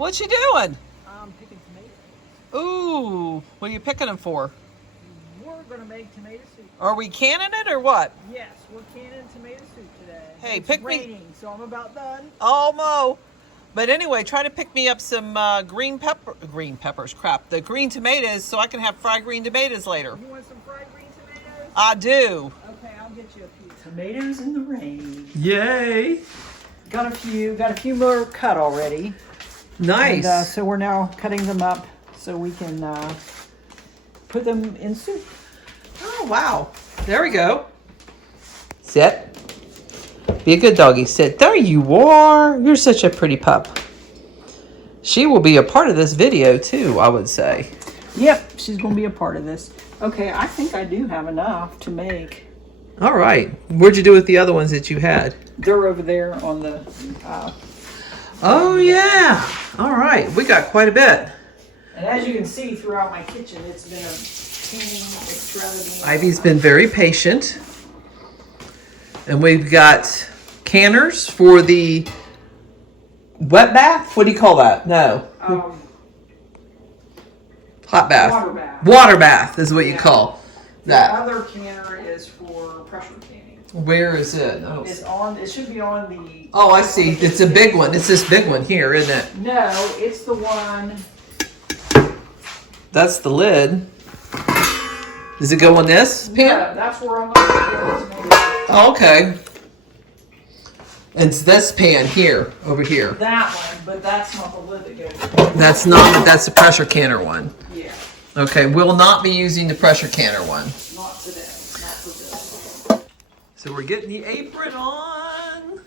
What you doing? I'm picking tomatoes. Ooh, what are you picking them for? We're going to make tomato soup. Are we canning it or what? Yes, we're canning tomato soup today. Hey, it's pick raining, me. so I'm about done. Oh, Mo. But anyway, try to pick me up some green peppers, crap, the green tomatoes so I can have fried green tomatoes later. You want some fried green tomatoes? I do. Okay, I'll get you a few. Tomatoes in the rain. Yay. Got a few more cut already. Nice. And, so we're now cutting them up so we can put them in soup. Oh, wow. There we go. Sit. Be a good doggy. Sit. There you are. You're such a pretty pup. She will be a part of this video too, I would say. Yep, she's going to be a part of this. Okay, I think I do have enough to make. All right. What'd you do with the other ones that you had? They're over there on the... Oh, yeah. All right. We got quite a bit. And as you can see throughout my kitchen, it's been a canning extravagance. Ivy's been very patient. And we've got canners for the wet bath. What do you call that? No. Hot bath. Water bath. Water bath is what you call The that. other canner is for pressure canning. Where is it? Oh. It's on. It should be on the. Oh, I see. It's a big one. It's this big one here, isn't it? No, it's the one. That's the lid. Does it go on this pan? Yeah, that's where I'm going to put the tomatoes. Oh, okay. It's this pan here, over here. That one, but that's not the lid that goes. That's not, that's the pressure canner one. Yeah, Okay, we'll not be using the pressure canner one. not today. Not for this. So we're getting the apron on.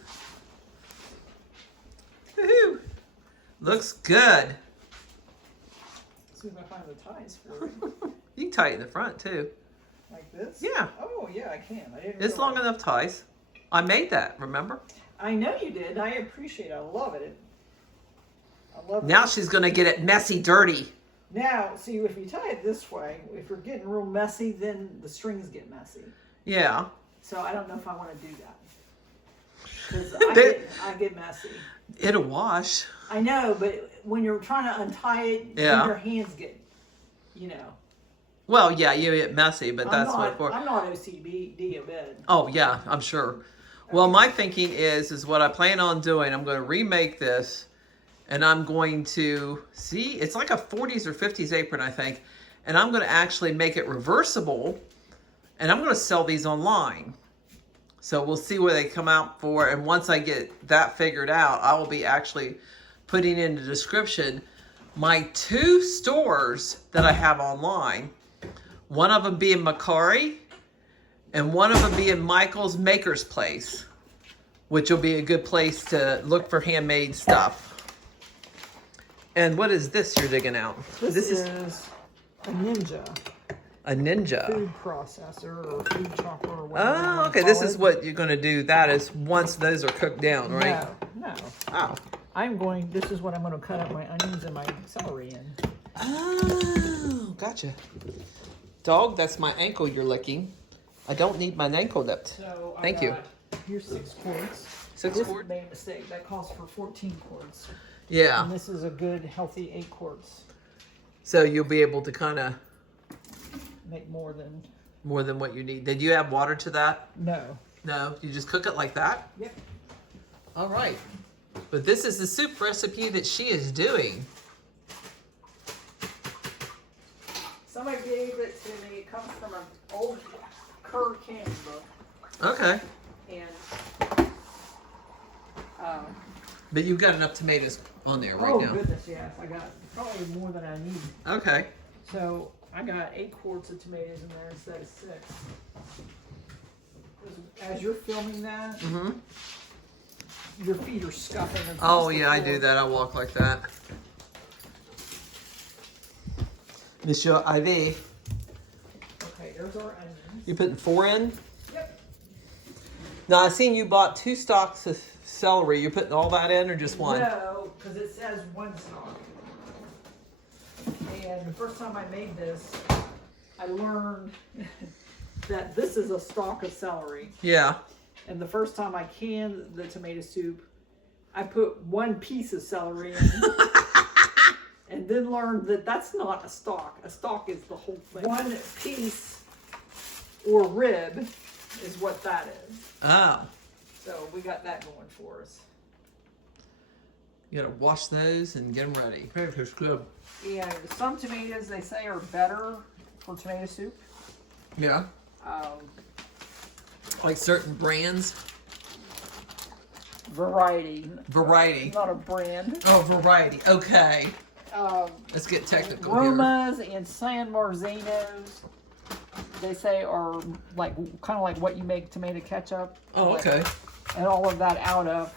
Woohoo! Looks good. Let's see if I find the ties for it. You can tie it in the front too. Like this? Yeah. Oh, yeah, I can. I didn't It's long realize. enough ties. I made that, remember? I know you did. I appreciate it. I love it. I love Now it. she's gonna get it messy dirty. Now, see, if you tie it this way, if you're getting real messy, then the strings get messy. Yeah. So I don't know if I want to do that. Because I get messy. It'll wash. I know, but when you're trying to untie it, Yeah. then your hands get, you know. Well, yeah, you get messy, but that's what I'm for. not OCD a bit. Oh yeah, I'm sure. Well, my thinking is what I plan on doing. I'm going to remake this, and I'm going to see. It's like a 40s or 50s apron, I think, and I'm going to actually make it reversible, and I'm going to sell these online. So we'll see where they come out for, and once I get that figured out, I will be actually putting in the description my 2 stores that I have online. One of them being Macari, and one of them being Michael's Maker's Place, which will be a good place to look for handmade stuff. And what is this you're digging out? This is a Ninja a Ninja. food processor or food chopper or whatever. you Oh, wanna okay. call This it. is what you're going to do. That is once those are cooked down, right? No. Oh. This is what I'm going to cut up my onions and my celery in. Oh, gotcha. Dog, that's my ankle you're licking. I don't need my ankle licked. So Thank you. Here's 6 quarts. 6 This quart? made a mistake. That calls for 14 quarts. Yeah. And this is a good, healthy 8 quarts. So you'll be able to kind of Make more than... more than what you need. Did you add water to that? No. No, you just cook it like that? Yep. All right. But this is the soup recipe that she is doing. Somebody gave it to me. It comes from an old Kerr candy book. Okay. And... But you've got enough tomatoes on there right now. Oh, goodness, yes. I got probably more than I need. Okay. So I got 8 quarts of tomatoes in there instead of 6. As you're filming that, your feet are scuffing. Oh, yeah, I do that. I walk like that. Monsieur Ivy, Okay, there's our onions. you putting 4 in? Yep. Now, I seen you bought 2 stalks of celery. You're putting all that in or just 1? No, because it says 1 stalk. And the first time I made this, I learned that this is a stalk of celery. Yeah. And the first time I canned the tomato soup, I put 1 piece of celery in. then learned that that's not a stalk. A stalk is the whole thing. One piece or rib is what that is. Oh. So we got that going for us. You gotta wash those and get them ready. Hey, it's good. And some tomatoes, they say, are better for tomato soup. Yeah. Like certain brands. Variety. Variety. Not a brand. Oh, variety. Okay. Let's get technical here. Romas and San Marzanos, they say, are like kind of like what you make tomato ketchup. Oh, okay. And all of that out of.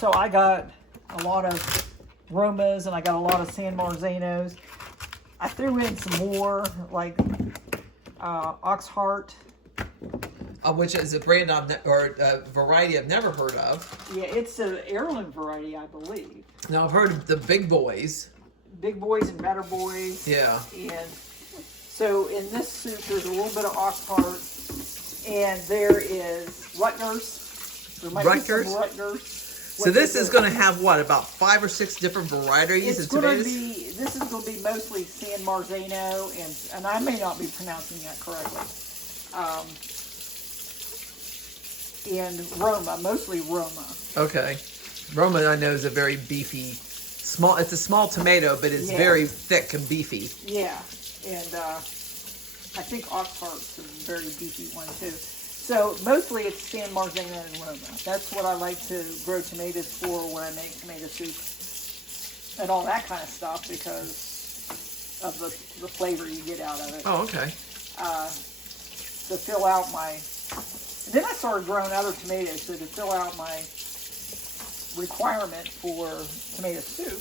So I got a lot of Romas and I got a lot of San Marzanos. I threw in some more, like Oxheart. Which is a brand or a variety I've never heard of. Yeah, it's an heirloom variety, I believe. Now I've heard of the big boys. Big boys and better boys. Yeah. And so in this soup, there's a little bit of Oxheart, and there is Rutgers. There might be some Rutgers. So this is going to have what, about 5 or 6 different varieties of tomatoes? This is going to be mostly San Marzano, and I may not be pronouncing that correctly. And Roma, mostly Roma. Okay. Roma, I know, is a very beefy, small. It's a small tomato, but it's very thick and beefy. Yeah, and I think Oxheart's a very beefy one too. So mostly it's San Marzano and Roma. That's what I like to grow tomatoes for when I make tomato soup and all that kind of stuff, because of the flavor you get out of it. Oh, okay. To fill out my... And then I started growing other tomatoes, so to fill out my requirement for tomato soup,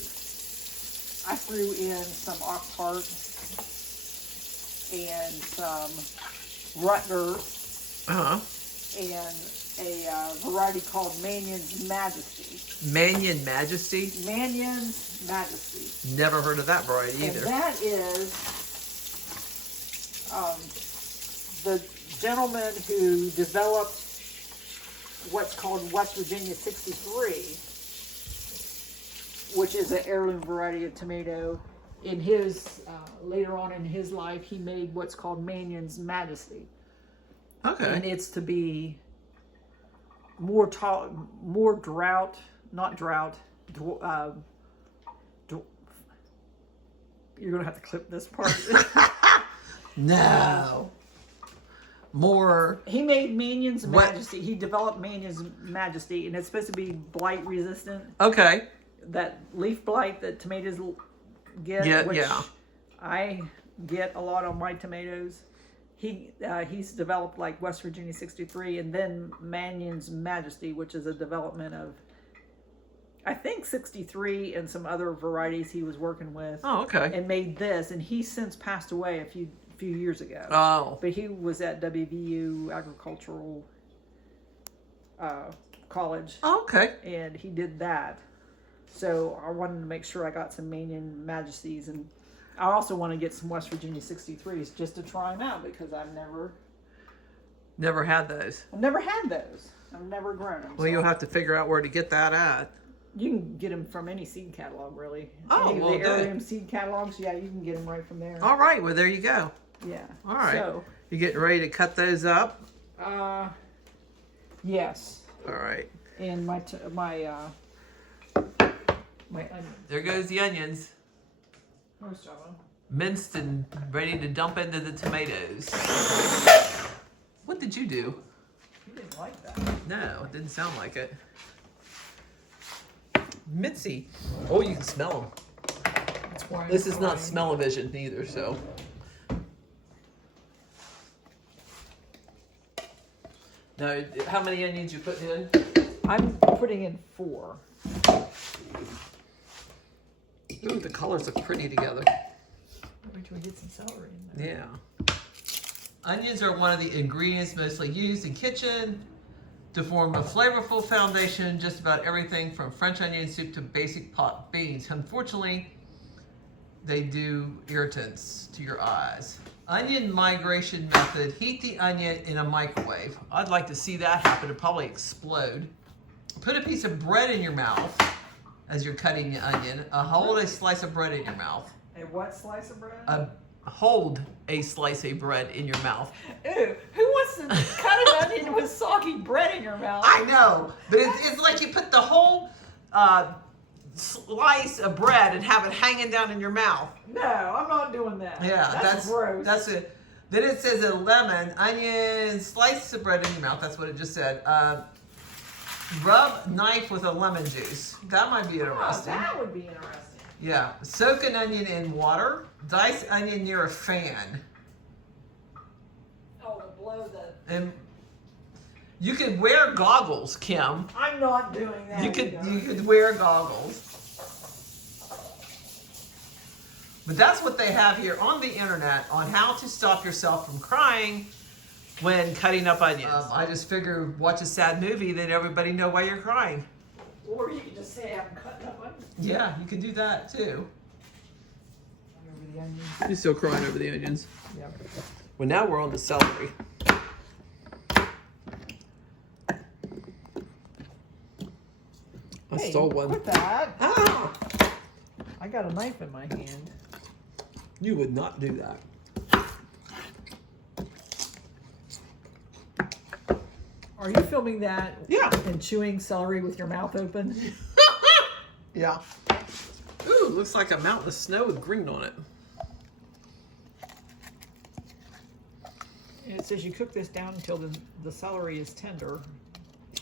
I threw in some Oxheart and some Rutgers and a variety called Mannion's Majesty. Mannion Majesty? Mannion's Majesty. Never heard of that variety either. And that is the gentleman who developed what's called West Virginia 63, which is an heirloom variety of tomato. In his later on in his life, he made what's called Mannion's Majesty. Okay. And it's to be more drought, not drought. You're gonna have to clip this part. No. More. He made Mannion's Majesty. He developed Mannion's Majesty, and it's supposed to be blight resistant. Okay. That leaf blight that tomatoes get, which I get a lot on my tomatoes. He's developed like West Virginia 63, and then Mannion's Majesty, which is a development of, I think, 63 and some other varieties he was working with. Oh, okay. And made this, and he's since passed away a few years ago. Oh. But he was at WVU Agricultural College. Oh, okay. And he did that. So I wanted to make sure I got some Mannion Majesties, and I also want to get some West Virginia 63s just to try them out, because I've never had those. I've never had those. I've never grown them. Well, you'll have to figure out where to get that at. You can get them from any seed catalog, really. Oh, any well, of the heirloom seed catalogs, yeah, you can get them right from there. All right, well, there you go. Yeah. All right. So, you getting ready to cut those up? Yes. All right. And my onions. There goes the onions. Where's Java? Minced and ready to dump into the tomatoes. What did you do? You didn't like that. No, it didn't sound like it. Mincy. Oh, you can smell them. That's why This is not smell-o-vision either, so. Now, how many onions you putting in? I'm putting in 4. Ooh, the colors look pretty together. Wait till we get some celery in there. Yeah. Onions are one of the ingredients mostly used in kitchen to form a flavorful foundation, just about everything from French onion soup to basic pot beans. Unfortunately, they do irritants to your eyes. Onion migration method, heat the onion in a microwave. I'd like to see that happen. It'd probably explode. Put a piece of bread in your mouth. as you're cutting the onion. Hold a slice of bread in your mouth. A what slice of bread? Hold a slice of bread in your mouth. Ew, who wants to cut an onion with soggy bread in your mouth? I know, but it's like you put the whole slice of bread and have it hanging down in your mouth. No, I'm not doing that. Yeah, that's gross. That's it. Then it says a lemon, onion, slice of bread in your mouth. That's what it just said. Rub knife with a lemon juice. That might be interesting. Oh, that would be interesting. Yeah. Soak an onion in water. Dice onion near a fan. Oh, to blow the... And you could wear goggles, Kim. I'm not doing that. You could wear goggles. But that's what they have here on the internet on how to stop yourself from crying when cutting up onions. I just figure watch a sad movie, then everybody know why you're crying. Or you could just say I'm cutting up onions. Yeah, you can do that too. Over the onions. You're still crying over the onions. Yeah. Well, now we're on the celery. I stole one. Quit that. Ah! I got a knife in my hand. You would not do that. Are you filming that? Yeah. And chewing celery with your mouth open? Yeah. Ooh, looks like a mountain of snow with green on it. And it says you cook this down until the celery is tender.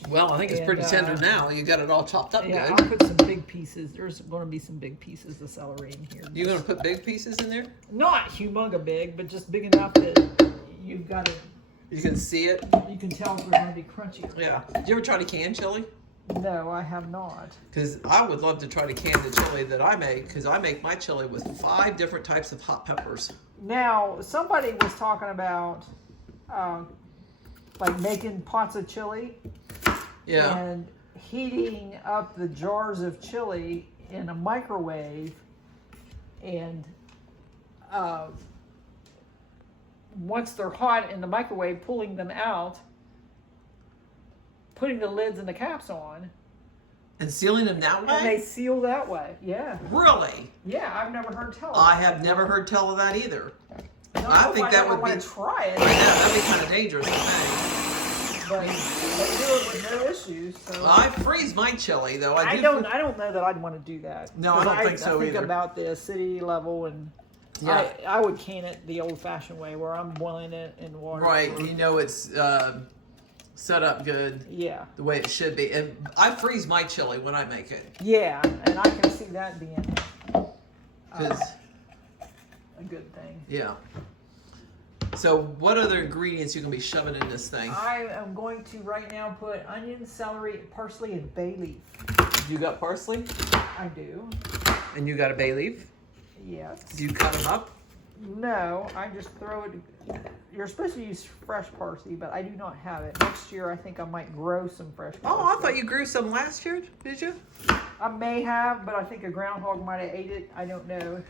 Well, I think it's pretty tender now. You got it all chopped up Yeah, good. I'll put some big pieces. There's going to be some big pieces of celery in here. You gonna put big pieces in there? Not humonga big, but just big enough that you've got to. You can see it. You can tell if they're going to be crunchy. Yeah. Did you ever try to can chili? No, I have not. Because I would love to try to can the chili that I make. Because I make my chili with 5 different types of hot peppers. Now, somebody was talking about like making pots of chili. Yeah. And heating up the jars of chili in a microwave, and once they're hot in the microwave, pulling them out, putting the lids and the caps on, And sealing them that and they way? seal that way. Yeah. Really? Yeah, I've never heard tell of I that. have never heard tell of that either. I think that would want be- to try it, I know, that'd be kind of dangerous to me. but they do it with no issues. So. Well, I freeze my chili though. I don't know that I'd want to do that. No, I 'Cause don't think so I think either. about the acidity level, and Yeah. I would can it the old-fashioned way, where I'm boiling it in water. Right, you know it's set up good Yeah. the way it should be. And I freeze my chili when I make it. Yeah, and I can see that being 'Cause, a good thing. yeah. So what other ingredients you going to be shoving in this thing? I am going to right now put onion, celery, parsley, and bay leaf. You got parsley? I do. And you got a bay leaf? Yes. Do you cut them up? No, I just throw it. You're supposed to use fresh parsley, but I do not have it. Next year, I think I might grow some fresh parsley. Oh, I thought you grew some last year. Did you? I may have, but I think a groundhog might have ate it. I don't know.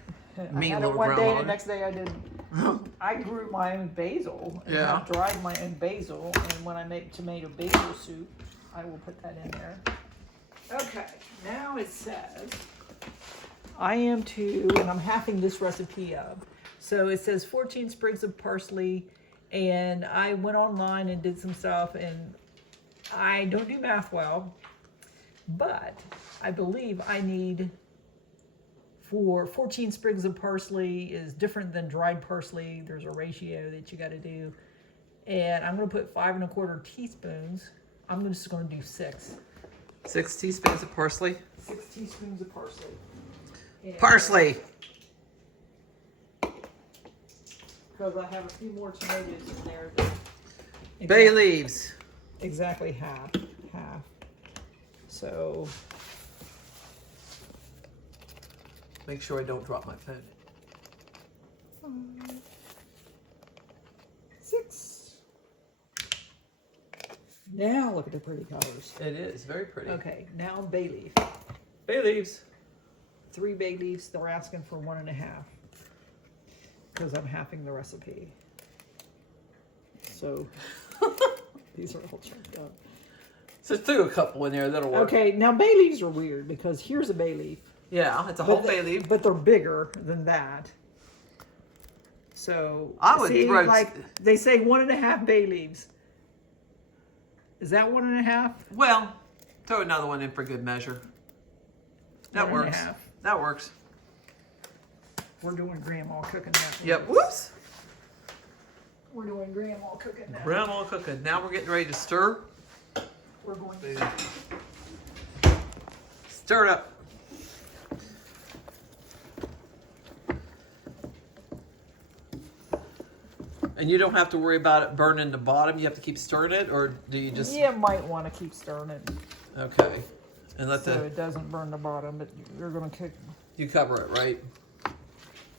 Mean I had it little one day, and groundhog. the next day I didn't. I grew my own basil, and Yeah. I've dried my own basil, and when I make tomato basil soup, I will put that in there. Okay, now it says, I am to, and I'm halving this recipe up. So it says 14 sprigs of parsley, and I went online and did some stuff, and I don't do math well, but I believe I need, for 14 sprigs of parsley is different than dried parsley. There's a ratio that you got to do. And I'm going to put 5 1/4 teaspoons. I'm just going to do 6. 6 teaspoons of parsley. 6 teaspoons of parsley. And Parsley! Because I have a few more tomatoes in there. Than Bay leaves. exactly half. So Make sure I don't drop my phone. 6. Now look at the pretty colors. It is very pretty. Okay, now bay leaf. Bay leaves. 3 bay leaves. They're asking for 1 1/2 because I'm halving the recipe. So these are all chopped up. So threw a couple in there. That'll work. Okay, now bay leaves are weird because here's a bay leaf. Yeah, it's a whole bay leaf. But they're bigger than that. So I would see, throw like they say 1.5 bay leaves. Is that 1.5? Well, throw another one in for good measure. That works. 1.5. That works. We're doing grandma cooking now. Yep. Whoops. We're doing grandma cooking now. Grandma cooking. Now we're getting ready to stir. We're going to Stir it up. And you don't have to worry about it burning the bottom. You have to keep stirring it, or do you just? You might want to keep stirring it Okay. And let so it doesn't burn the bottom, but you're going to cook. you cover it, right?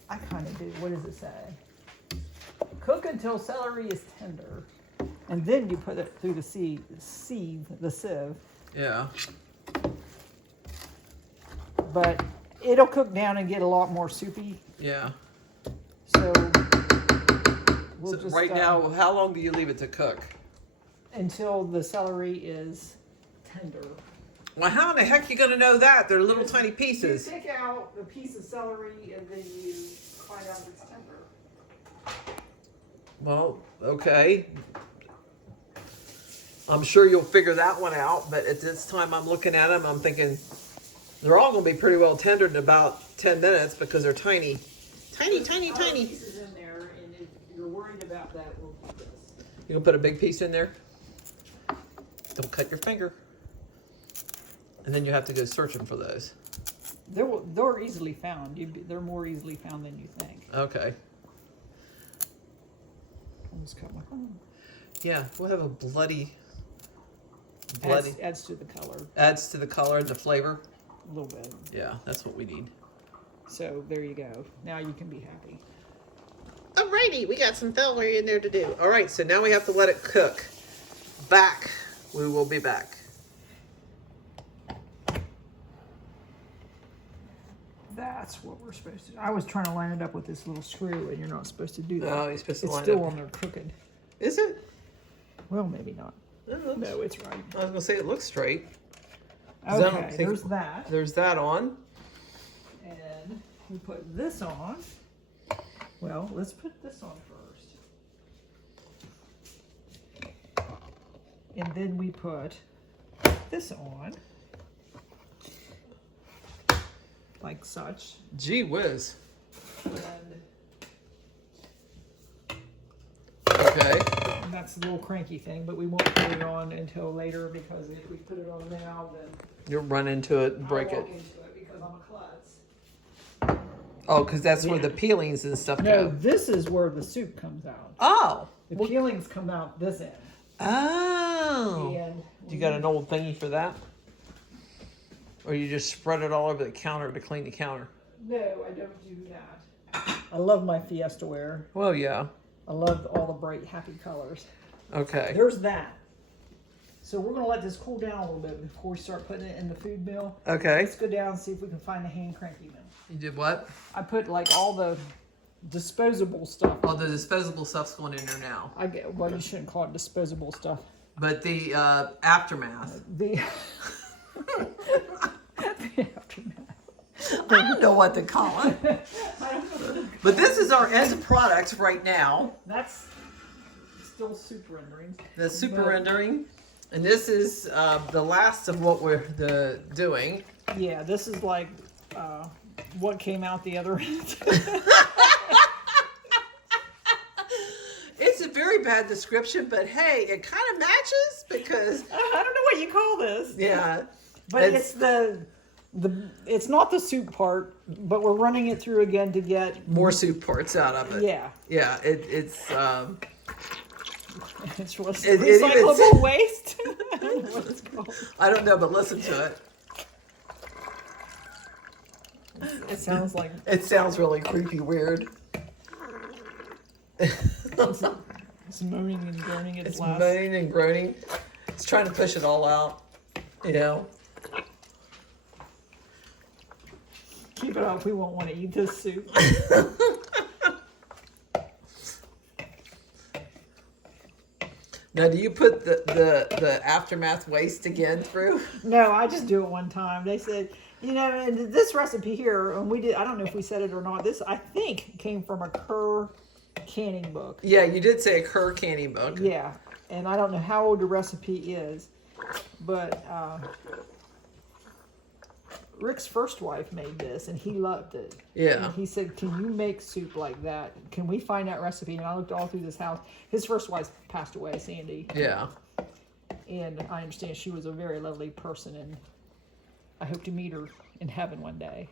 I kind of do. What does it say? Cook until celery is tender, and then you put it through the sieve. Yeah. But it'll cook down and get a lot more soupy. Yeah. So we'll So just right now, how long do you leave it to cook? until the celery is tender. Well, how in the heck are you going to know that? They're little tiny You pieces. take out the piece of celery and then you find out if it's tender. Well, okay. I'm sure you'll figure that one out, but at this time I'm looking at them, I'm thinking they're all going to be pretty well tendered in about 10 minutes because they're tiny. Tiny, tiny, Other tiny. pieces in there, and if you're worried about that, we'll do this. You going to put a big piece in there? Don't cut your finger. And then you have to go searching for those. They're easily found. They're more easily found than you think. Okay. Almost cut my phone. Yeah, we'll have a bloody. Adds to the color Adds to the color and the flavor. a little bit. Yeah, that's what we need. So there you go. Now you can be happy. Alrighty, we got some celery in there to do. All right, so now we have to let it cook. Back. We will be back. That's what we're supposed to do. I was trying to line it up with this little screw, and you're not supposed to do that. Oh, you're supposed to It's line still it. on there crooked. Is it? Well, maybe not. No, it's right. I was gonna say it looks straight. 'Cause I don't Okay, think- there's that. There's that on. And we put this on. Well, let's put this on first. And then we put this on. Like such. Gee whiz. And Okay. that's the little cranky thing, but we won't put it on until later because if we put it on now, then You'll run into it and break I'll it. walk into it because I'm a klutz. Oh, because that's where the peelings and stuff No, go. this is where the soup comes out. Oh. The peelings come out this end. Oh. And You got an old thingy for that? Or you just spread it all over the counter to clean the counter? no, I don't do that. I love my Fiesta ware. Well, yeah. I love all the bright, happy colors. Okay. There's that. So we're gonna let this cool down a little bit before we start putting it in the food mill. Okay. Let's go down and see if we can find the hand cranky mill. You did what? I put like all the disposable stuff. Oh, the disposable stuff's going in there now. Well, you shouldn't call it disposable stuff. But the aftermath. The, the aftermath. I don't know what to call it. But this is our end product right now. That's still soup renderings. The super But- rendering. And this is the last of what we're doing. Yeah, this is like what came out the other end. It's a very bad description, but hey, it kind of matches because, I don't know what you call this. yeah. But it's it's not the soup part, but we're running it through again to get More soup parts out of it. yeah. Yeah, it's It's It recyclable waste. I don't know what it's called. I don't know, but listen to it. It sounds like It sounds really creepy weird. it's moaning and groaning its It's last. moaning and groaning. It's trying to push it all out, you know. Keep it up. We won't want to eat this soup. Now, do you put the aftermath waste again through? No, I just do it one time. They said, you know, and this recipe here, and we did, I don't know if we said it or not, this I think came from a Kerr canning book. Yeah, you did say a Kerr canning book. Yeah, and I don't know how old the recipe is, but Rick's first wife made this, and he loved it. Yeah. And he said, can you make soup like that? Can we find that recipe? And I looked all through this house. His first wife passed away, Sandy. Yeah. And I understand she was a very lovely person, and I hope to meet her in heaven one day.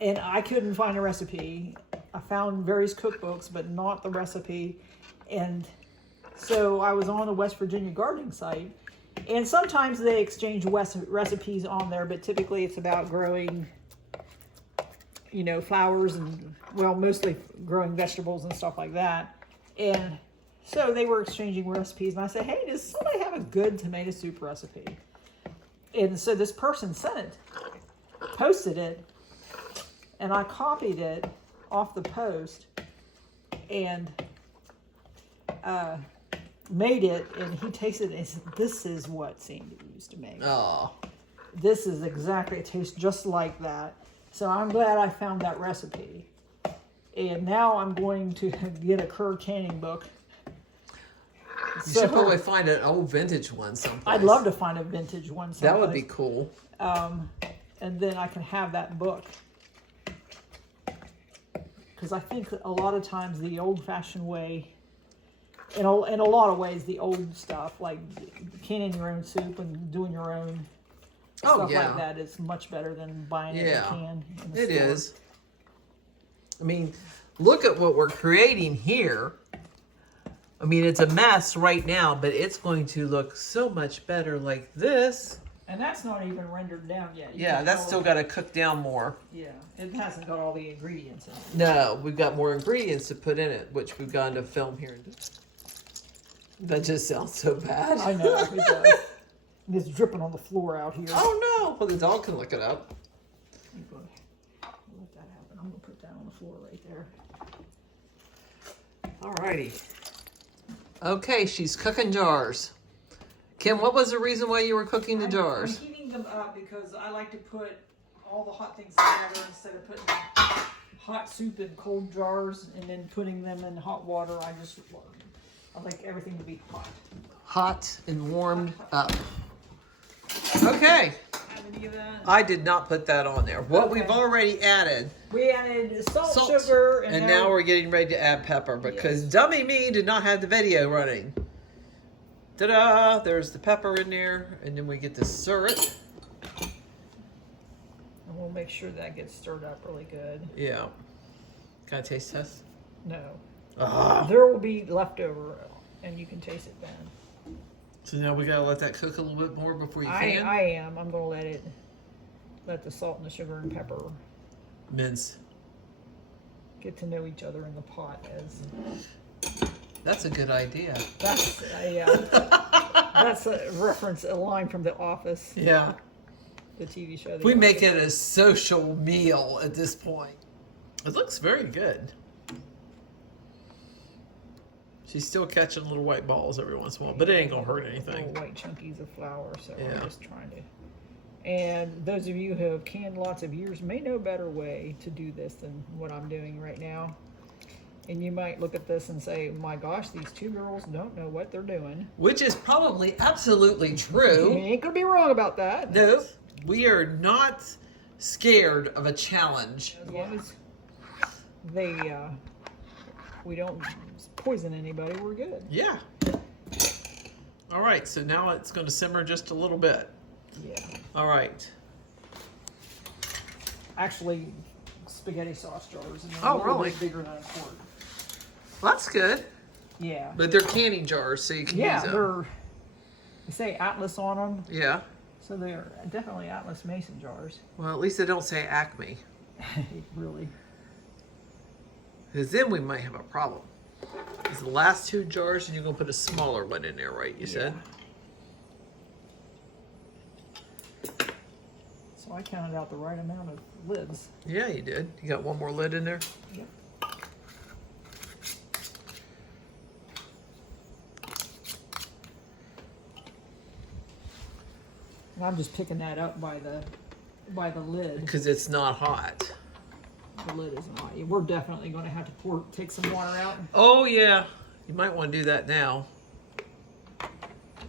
And I couldn't find a recipe. I found various cookbooks, but not the recipe. And so I was on the West Virginia gardening site, and sometimes they exchange recipes on there, but typically it's about growing, you know, flowers and, well, mostly growing vegetables and stuff like that. And so they were exchanging recipes, and I said, hey, does somebody have a good tomato soup recipe? And so this person sent it, posted it, and I copied it off the post and made it, and he tasted it and said, this is what Sandy used to make. Oh. This is exactly, it tastes just like that. So I'm glad I found that recipe. And now I'm going to get a Kerr canning book. You should probably find an old vintage one someplace. I'd love to find a vintage one someplace. That would be cool. And then I can have that book. Because I think a lot of times the old-fashioned way, in a lot of ways, the old stuff, like canning your own soup and doing your own stuff like that, is much better than buying it in a can in the store. It is. I mean, look at what we're creating here. I mean, it's a mess right now, but it's going to look so much better like this. And that's not even rendered down yet. Yeah, that's still got to cook down more. Yeah, it hasn't got all the ingredients in it. No, we've got more ingredients to put in it, which we've gone to film here. That just sounds so bad. I know, it does. It's dripping on the floor out here. Oh no! Well, the dog can look it up. I'm gonna let that happen. I'm gonna put that on the floor right there. Alrighty. Okay, she's cooking jars. Kim, what was the reason why you were cooking the jars? I'm heating them up because I like to put all the hot things together instead of putting hot soup in cold jars and then putting them in hot water. I like everything to be hot. Hot and warmed up. Okay. I did not put that on there. What we've already added. We added salt, sugar, and now we're getting ready to add pepper because dummy me did not have the video running. Ta-da! There's the pepper in there, and then we get to stir it. And we'll make sure that gets stirred up really good. Yeah. Can I taste test? No. Ah. There will be leftover, and you can taste it then. So now we gotta let that cook a little bit more before you can? I am. I'm gonna let the salt and the sugar and pepper mince. Get to know each other in the pot as. That's a good idea. That's a reference, a line from The Office. Yeah. The TV show. We make it a social meal at this point. It looks very good. She's still catching little white balls every once in a while, but it ain't gonna hurt anything. Little white chunkies of flour, so I'm just trying to. And those of you who have canned lots of years may know a better way to do this than what I'm doing right now. And you might look at this and say, my gosh, these two girls don't know what they're doing. Which is probably absolutely true. You ain't gonna be wrong about that. No, we are not scared of a challenge. As long as we don't poison anybody, we're good. Yeah. All right, so now it's going to simmer just a little bit. Yeah. All right. Actually, spaghetti sauce jars. And Oh, a little really? bit bigger than a quart. Well, that's good. Yeah. But they're canning jars, so you can use them. They say Atlas on them. Yeah. So they're definitely Atlas Mason jars. Well, at least they don't say Acme. Really. Because then we might have a problem. It's the last two jars, and you're going to put a smaller one in there, right? You said? So I counted out the right amount of lids. Yeah, you did. You got one more lid in there? Yep. And I'm just picking that up by the lid. Because it's not hot. The lid is not. We're definitely going to have to take some water out. Oh yeah, you might want to do that now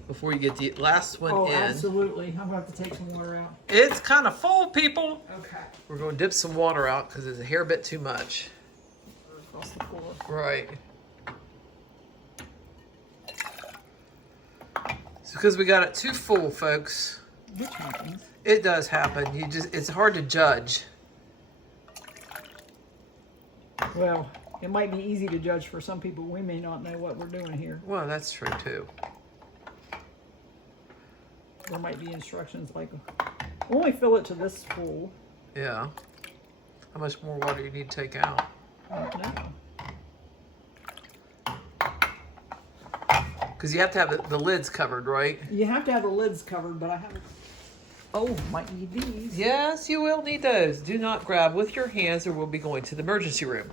before you get the last one in. Oh, absolutely. I'm going to have to take some water out. It's kind of full, people. Okay. We're going to dip some water out because it's a hair bit too much. Across the floor. Right. It's because we got it too full, folks. Which happens. It does happen. It's hard to judge. Well, it might be easy to judge for some people. We may not know what we're doing here. Well, that's true too. There might be instructions like, only fill it to this full. Yeah. How much more water you need to take out? I don't know. Because you have to have the lids covered, right? You have to have the lids covered, but I haven't. Oh, might need these. Yes, you will need those. Do not grab with your hands or we'll be going to the emergency room.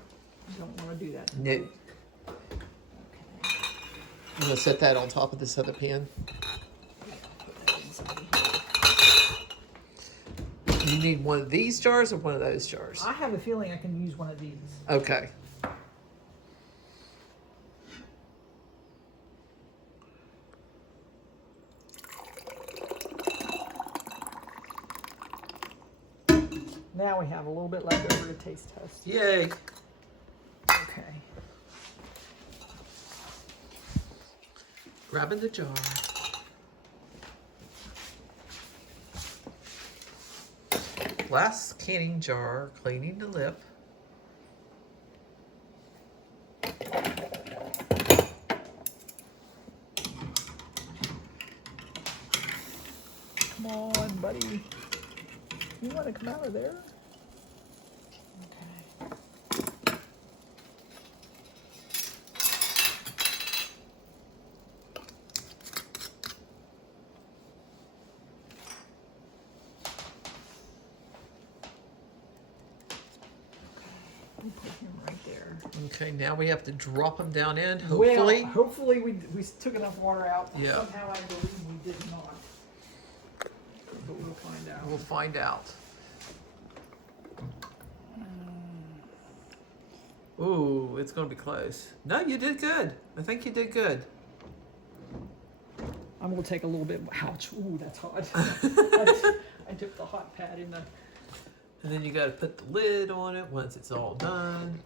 I don't want to do that. No. I'm going to set that on top of this other pan. You need one of these jars or one of those jars? I have a feeling I can use one of these. Okay. Now we have a little bit left over to taste test. Yay. Okay. Grabbing the jar. Glass canning jar, cleaning the lip. Come on, buddy. You want to come out of there? Okay. We'll put him right there. Okay, now we have to drop them down in, hopefully. Well, hopefully we took enough water out. Yeah. Somehow I believe we did not. But we'll find out. We'll find out. Ooh, it's going to be close. No, you did good. I think you did good. I'm going to take a little bit. Ouch. Ooh, that's hot. I dipped the hot pad in the... And then you got to put the lid on it once it's all done.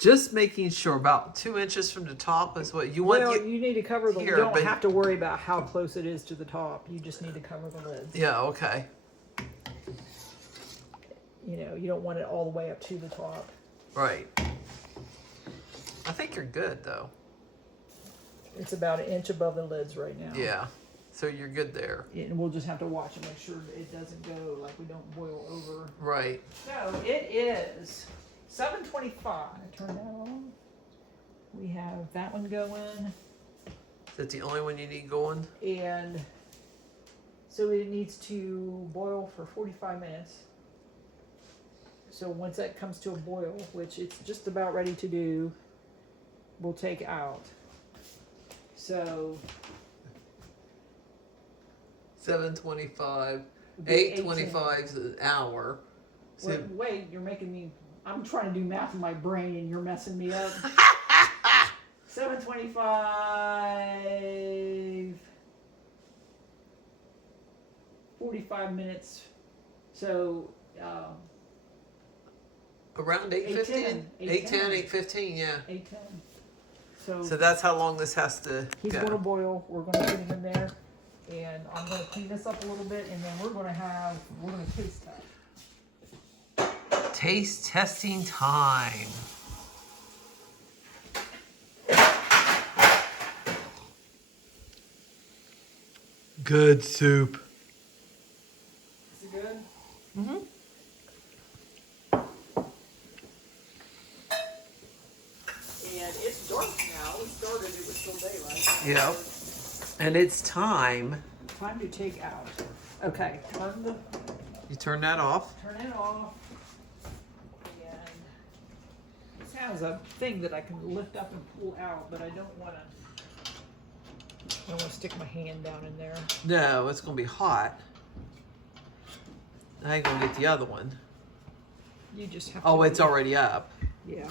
Just making sure about 2 inches from the top is what you want. Well, you need to cover the... Here, you don't but- have to worry about how close it is to the top. You just need to cover the lids. Yeah, okay. You know, you don't want it all the way up to the top. Right. I think you're good, though. It's about 1 inch above the lids right now. Yeah. So you're good there. And we'll just have to watch and make sure that it doesn't go, like we don't boil over. Right. So it is 7:25. Turn that on. We have that one going. Is that the only one you need going? And so it needs to boil for 45 minutes. So once that comes to a boil, which it's just about ready to do, we'll take out. So 7:25, the 8:25 is an hour. So wait, you're making me. I'm trying to do math in my brain, and you're messing me up. 7:25. 45 minutes. So. around 8:15, 8:10, 8:15, yeah. 8:10. So that's how long this has to He's go. going to boil. We're going to put him in there, and I'm going to clean this up a little bit, and then we're going to taste test. Taste testing time. Good soup. Is it good? Mm-hmm. And it's dark now. We started. It was still daylight. Yep. And it's time. Time to take out. Okay. You turn that off. Turn it off. And this has a thing that I can lift up and pull out, but I don't want to. I don't want to stick my hand down in there. No, it's going to be hot. I ain't going to get the other one. You just have to. Oh, it's already up. Yeah.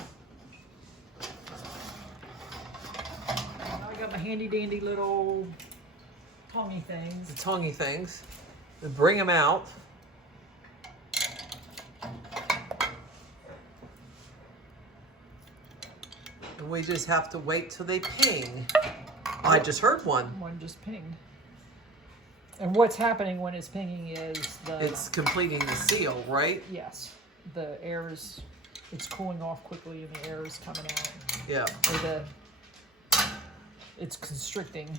I got my handy dandy little tongy things. The tongy things. And bring them out. And we just have to wait till they ping. I just heard one. One just pinged. And what's happening when it's pinging is it's completing the seal, right? Yes. The air is, it's cooling off quickly and the air is coming out. Yeah. Or it's constricting.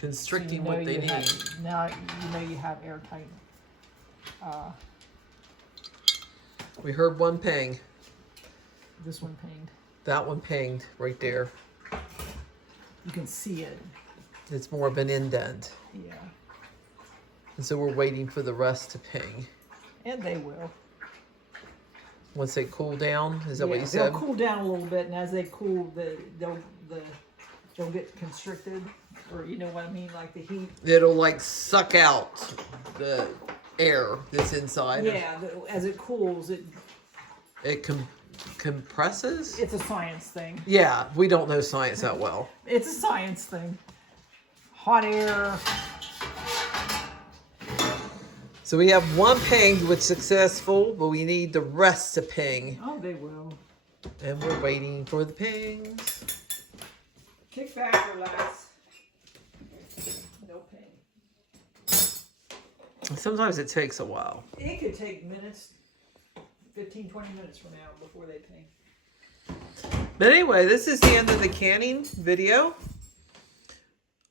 Constricting So what they need. Now you know you have airtight. We heard one ping. This one pinged. That one pinged right there. You can see it. It's more of an indent. Yeah. And so we're waiting for the rest to ping. And they will. Once they cool down, is that what you said? They'll cool down a little bit, and as they cool, they'll get constricted, or you know what I mean, like the heat. It'll like suck out the air that's inside. Yeah, as it cools, It compresses? it's a science thing. Yeah, we don't know science that well. It's a science thing. Hot air. So we have one ping, which is successful, but we need the rest to ping. Oh, they will. And we're waiting for the pings. Kick back, relax. No ping. Sometimes it takes a while. It could take minutes, 15, 20 minutes from now before they ping. But anyway, this is the end of the canning video.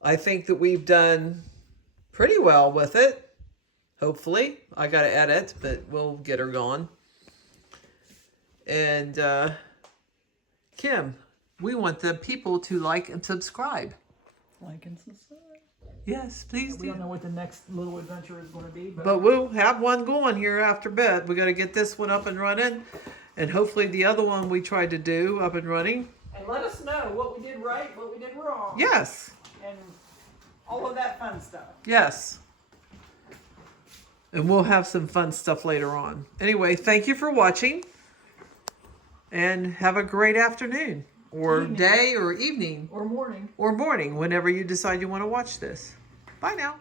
I think that we've done pretty well with it. Hopefully. I got to edit, but we'll get her gone. And Kim, we want the people to like and subscribe. Like and subscribe. Yes, please We do. don't know what the next little adventure is going to be, But we'll have one going here after bed. We got to get this one up and running. And hopefully the other one we tried to do up and running. And let us know what we did right, what we did wrong. Yes. And all of that fun stuff. Yes. And we'll have some fun stuff later on. Anyway, thank you for watching. And have a great afternoon. Or Evening. day or evening. Or morning. Or morning, whenever you decide you want to watch this. Bye now.